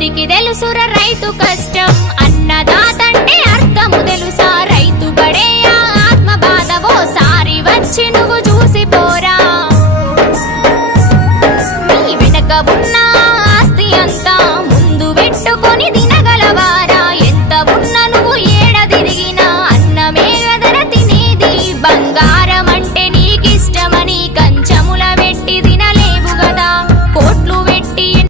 ఎవరికి తెలుసురా రైతు కష్టం, అన్నదాతంటే అర్థము తెలుసా, రైతు పడే ఆత్మ బాధ ఓసారి వచ్చి నువ్వు చూసిపోరా. నీ వెనక ఉన్న ఆస్తి అంతా ముందు పెట్టుకొని